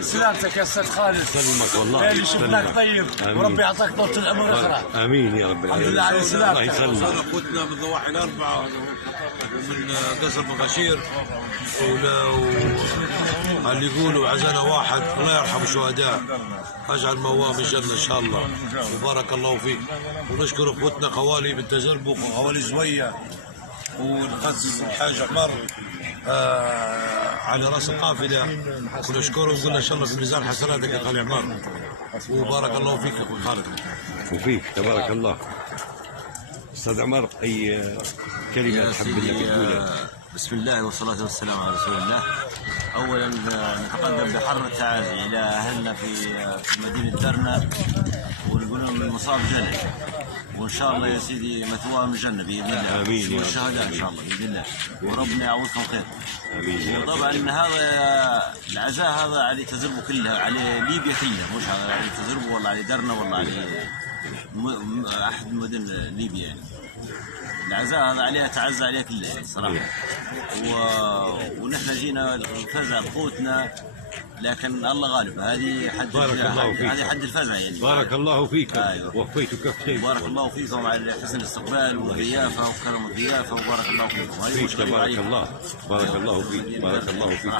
سلامتك يا استاذ خالد. يسلمك والله. اللي شفناك طيب وربي يعطيك طول العمر اخرى. امين يا رب العالمين. الحمد لله على سلامتك. الله يسلمك. اخوتنا من الضواحي الاربعه ومن قصر بغشير اللي يقولوا عزانا واحد الله يرحم الشهداء، اجعل مواه الجنه ان شاء الله، وبارك الله فيك. ونشكر اخوتنا خوالي بنت زربق وخوالي زويه والقس الحاج عمر على راس القافله، ونشكرهم وقلنا ان شاء الله في ميزان حسناتك يا خالي عمار، وبارك الله فيك يا اخوي خالد. وفيك تبارك الله. استاذ عمر، اي كلمه تحب انك تقولها؟ بسم الله والصلاة والسلام على رسول الله. أولا نتقدم بحر التعازي إلى أهلنا في مدينة درنا، ونقول لهم المصاب جنة، وإن شاء الله يا سيدي مثواهم الجنة بإذن الله. آمين. والشهداء إن شاء الله بإذن الله، وربنا يعوضكم خير. امين. وطبعا هذا العزاء هذا على تزربه كلها، على ليبيا كلها، مش على تزربه والله على درنا والله على أحد مدن ليبيا يعني. العزاء هذا عليها تعزى عليها كلها صراحه. ونحن جينا الفزع بقوتنا، لكن الله غالب. هذه حد هذه حد الفزع يعني. بارك الله فيك. أيوة. وفيتك خير. بارك الله فيكم على حسن الاستقبال والضيافه وكرم الضيافه، وبارك الله فيكم. فيك تبارك الله. بارك الله فيك. بارك الله فيك.